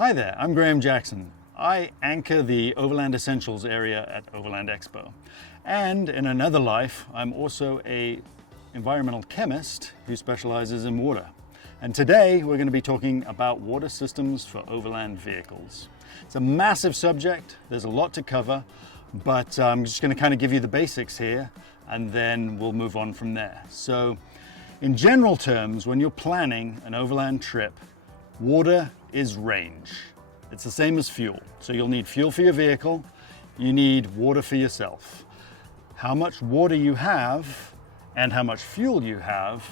Hi there, I'm Graham Jackson. I anchor the Overland Essentials area at Overland Expo. And in another life, I'm also an environmental chemist who specializes in water. And today we're going to be talking about water systems for overland vehicles. It's a massive subject, there's a lot to cover, but I'm just going to kind of give you the basics here and then we'll move on from there. So in general terms, when you're planning an overland trip, water is range. It's the same as fuel. So you'll need fuel for your vehicle, you need water for yourself. How much water you have and how much fuel you have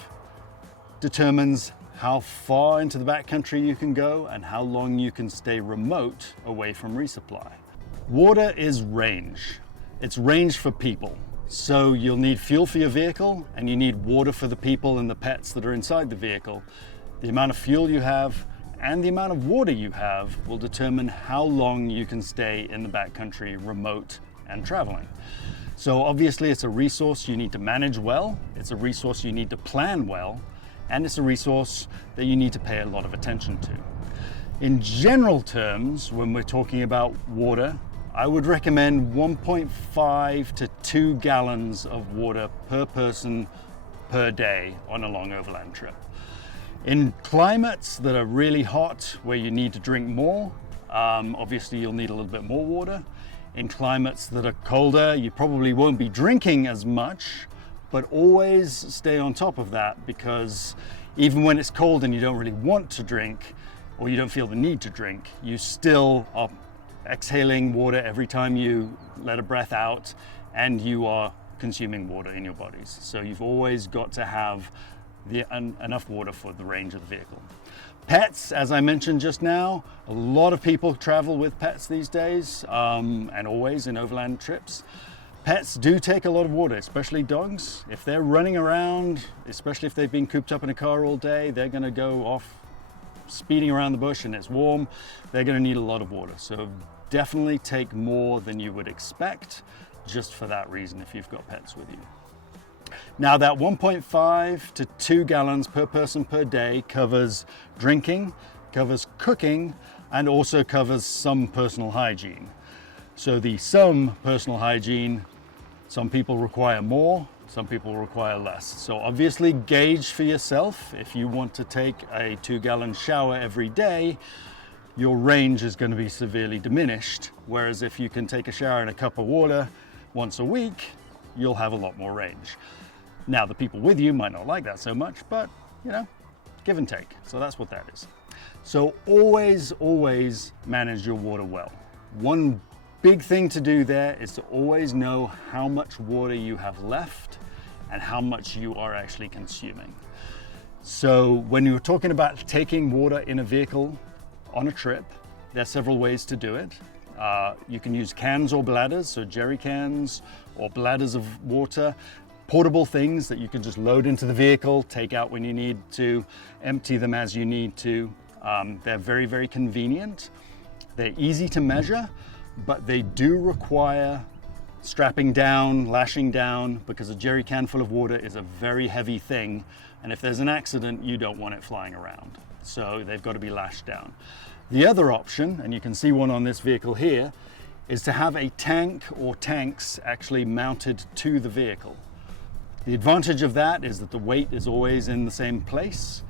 determines how far into the backcountry you can go and how long you can stay remote away from resupply. Water is range. It's range for people. So you'll need fuel for your vehicle and you need water for the people and the pets that are inside the vehicle. The amount of fuel you have and the amount of water you have will determine how long you can stay in the backcountry remote and traveling. So obviously it's a resource you need to manage well, it's a resource you need to plan well, and it's a resource that you need to pay a lot of attention to. In general terms, when we're talking about water, I would recommend 1.5 to 2 gallons of water per person per day on a long overland trip. In climates that are really hot, where you need to drink more, obviously you'll need a little bit more water. In climates that are colder, you probably won't be drinking as much, but always stay on top of that, because even when it's cold and you don't really want to drink, or you don't feel the need to drink, you still are exhaling water every time you let a breath out, and you are consuming water in your bodies. So you've always got to have enough water for the range of the vehicle. Pets, as I mentioned just now, a lot of people travel with pets these days, and always in overland trips. Pets do take a lot of water, especially dogs. If they're running around, especially if they've been cooped up in a car all day, they're going to go off speeding around the bush and it's warm. They're going to need a lot of water. So definitely take more than you would expect, just for that reason if you've got pets with you. Now that 1.5 to 2 gallons per person per day covers drinking, covers cooking, and also covers some personal hygiene. So the some personal hygiene, some people require more, some people require less. So obviously gauge for yourself. If you want to take a 2-gallon shower every day, your range is going to be severely diminished. Whereas if you can take a shower in a cup of water once a week, you'll have a lot more range. Now the people with you might not like that so much, but you know, give and take. So that's what that is. So always manage your water well. One big thing to do there is to always know how much water you have left and how much you are actually consuming. So when you're talking about taking water in a vehicle on a trip, there are several ways to do it. You can use cans or bladders, so jerry cans or bladders of water, portable things that you can just load into the vehicle, take out when you need to, empty them as you need to. They're very convenient. They're easy to measure, but they do require strapping down, lashing down, because a jerry can full of water is a very heavy thing, and if there's an accident, you don't want it flying around. So they've got to be lashed down. The other option, and you can see one on this vehicle here, is to have a tank or tanks actually mounted to the vehicle. The advantage of that is that the weight is always in the same place.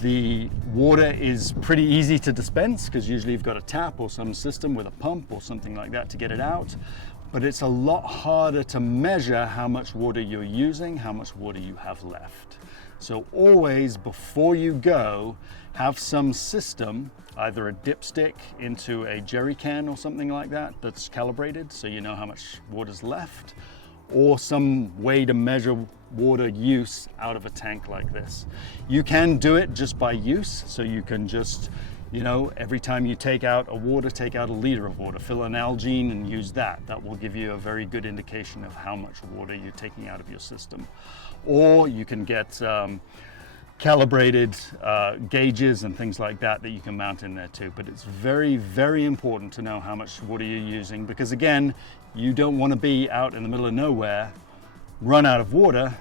The water is pretty easy to dispense, because usually you've got a tap or some system with a pump or something like that to get it out. But it's a lot harder to measure how much water you're using, how much water you have left. So always, before you go, have some system, either a dipstick into a jerry can or something like that that's calibrated so you know how much water's left, or some way to measure water use out of a tank like this. You can do it just by use, so you can just, you know, every time you take out a water, take out a liter of water, fill an Algene and use that. That will give you a very good indication of how much water you're taking out of your system. Or you can get calibrated gauges and things like that that you can mount in there too. But it's very important to know how much water you're using, because again, you don't want to be out in the middle of nowhere, run out of water,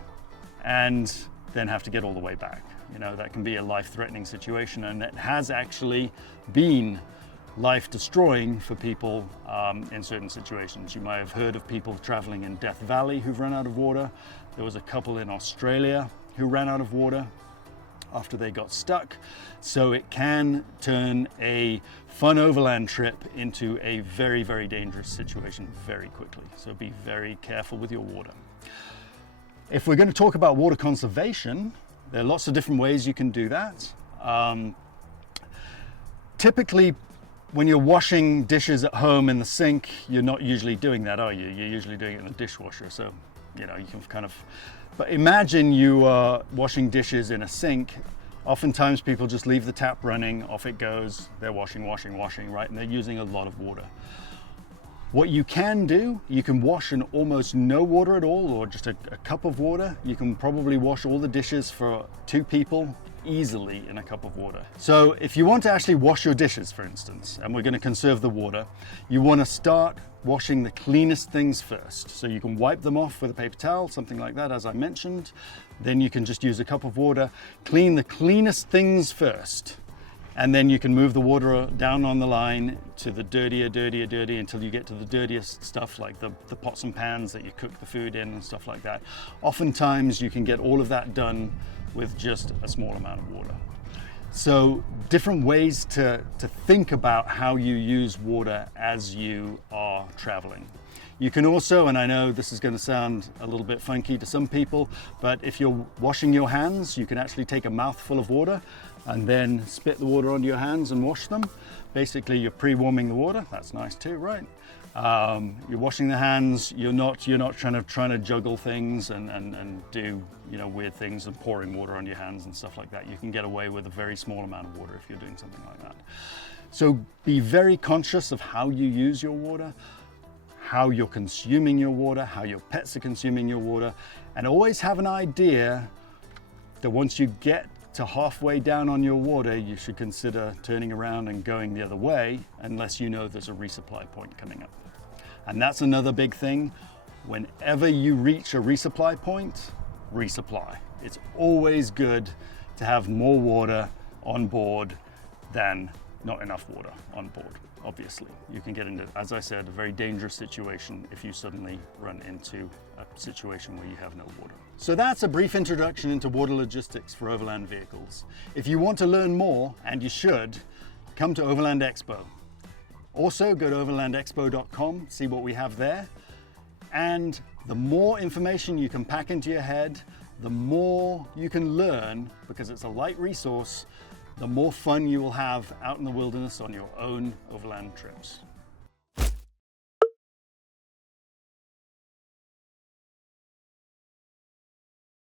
and then have to get all the way back. You know, that can be a life-threatening situation, and it has actually been life-destroying for people in certain situations. You might have heard of people traveling in Death Valley who've run out of water. There was a couple in Australia who ran out of water after they got stuck. So it can turn a fun overland trip into a very, very dangerous situation very quickly. So be very careful with your water. If we're going to talk about water conservation, there are lots of different ways you can do that. Typically, when you're washing dishes at home in the sink, you're not usually doing that, are you? You're usually doing it in the dishwasher. So, you know, you can kind of, but imagine you are washing dishes in a sink. Oftentimes people just leave the tap running, off it goes. They're washing, right? And they're using a lot of water. What you can do, you can wash in almost no water at all, or just a cup of water. You can probably wash all the dishes for 2 people easily in a cup of water. So if you want to actually wash your dishes, for instance, and we're going to conserve the water, you want to start washing the cleanest things first. So you can wipe them off with a paper towel, something like that, as I mentioned. Then you can just use a cup of water, clean the cleanest things first. And then you can move the water down on the line to the dirtier until you get to the dirtiest stuff, like the pots and pans that you cook the food in and stuff like that. Oftentimes you can get all of that done with just a small amount of water. So different ways to think about how you use water as you are traveling. You can also, and I know this is going to sound a little bit funky to some people, but if you're washing your hands, you can actually take a mouthful of water and then spit the water onto your hands and wash them. Basically, you're pre-warming the water. That's nice too, right? You're washing the hands. You're not trying to juggle things and do, you know, weird things and pouring water on your hands and stuff like that. You can get away with a very small amount of water if you're doing something like that. So be very conscious of how you use your water, how you're consuming your water, how your pets are consuming your water, and always have an idea that once you get to halfway down on your water, you should consider turning around and going the other way, unless you know there's a resupply point coming up. And that's another big thing. Whenever you reach a resupply point, resupply. It's always good to have more water on board than not enough water on board. Obviously, you can get into, as I said, a very dangerous situation if you suddenly run into a situation where you have no water. So that's a brief introduction into water logistics for overland vehicles. If you want to learn more, and you should, come to Overland Expo. Also, go to overlandexpo.com, see what we have there. And the more information you can pack into your head, the more you can learn, because it's a light resource, the more fun you will have out in the wilderness on your own overland trips.